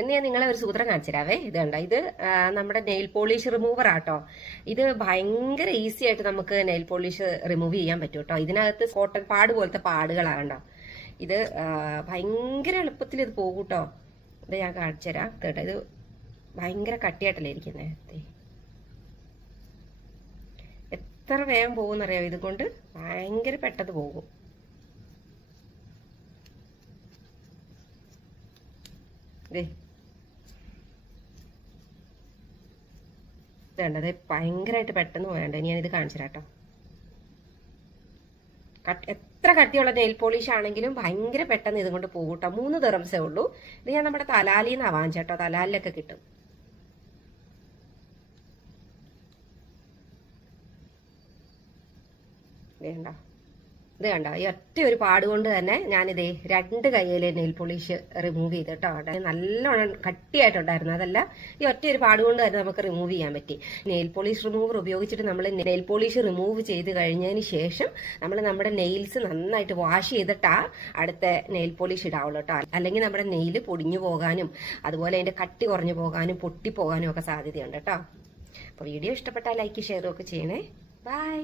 ഇന്ന് ഞാൻ നിങ്ങളെ ഒരു സൂത്രം കാണിച്ചു തരാവേ ഇത് കണ്ടോ? ഇത് നമ്മുടെ നെയിൽ പോളിഷ് റിമൂവർ ആട്ടോ. ഇത് ഭയങ്കര ഈസി ആയിട്ട് നമുക്ക് നെയിൽ പോളിഷ് റിമൂവ് ചെയ്യാൻ പറ്റും കേട്ടോ. ഇതിനകത്ത് കോട്ടൺ പാട് പോലത്തെ പാടുകളാണ് ഇത് ഭയങ്കര എളുപ്പത്തിൽ ഇത് പോകും കേട്ടോ. ഇത് ഞാൻ കാണിച്ചു തരാം കേട്ടോ ഇത് ഭയങ്കര കട്ടിയായിട്ടല്ലേ ഇരിക്കുന്നത് എത്ര വേഗം പോകുന്നറിയാം ഇതുകൊണ്ട് ഭയങ്കര പെട്ടെന്ന് പോകും. ദേ. വേണ്ടത് ഭയങ്കരമായിട്ട് പെട്ടെന്ന് ഇനി ഞാനിത് കാണിച്ചു കേട്ടോ കട്ട് എത്ര കട്ടിയുള്ള നെയിൽ പോളിഷ് ആണെങ്കിലും ഭയങ്കര പെട്ടെന്ന് ഇതുകൊണ്ട് പോകും കേട്ടോ മൂന്ന് തെറംസേ ഉള്ളൂ. ഇത് ഞാൻ നമ്മുടെ തലാലിൽ നിന്നാണ് വാങ്ങിച്ചേട്ടോ. തലാലിലൊക്കെ കിട്ടും. വേണ്ട. ഇത് കണ്ടോ? ഈ ഒറ്റ ഒരു പാട് കൊണ്ട് തന്നെ ഞാനിതേ രണ്ട് കൈയിൽ നെയിൽ പോളിഷ് റിമൂവ് ചെയ്ത് കേട്ടോ. നല്ലോണം കട്ടിയായിട്ടുണ്ടായിരുന്നു. അതല്ല ഈ ഒറ്റ ഒരു പാട് കൊണ്ട് തന്നെ നമുക്ക് റിമൂവ് ചെയ്യാൻ പറ്റി. നെയിൽ പോളിഷ് റിമൂവർ ഉപയോഗിച്ചിട്ട് നമ്മൾ നെയിൽ പോളിഷ് റിമൂവ് ചെയ്ത് കഴിഞ്ഞതിന് ശേഷം നമ്മൾ നമ്മുടെ നെയിൽസ് നന്നായിട്ട് വാഷ് ചെയ്തിട്ടാ അടുത്ത നെയിൽ പോളിഷ് ഇടാവുള്ളൂ കേട്ടോ. അല്ലെങ്കിൽ നമ്മുടെ നെയിൽ പൊടിഞ്ഞു പോകാനും അതുപോലെ അതിന്റെ കട്ടി കുറഞ്ഞു പോകാനും പൊട്ടിപ്പോകാനും ഒക്കെ സാധ്യതയുണ്ട് കേട്ടോ. അപ്പോൾ വീഡിയോ ഇഷ്ടപ്പെട്ടാൽ ലൈക്ക് ഷെയറും ഒക്കെ ചെയ്യണേ. ബൈ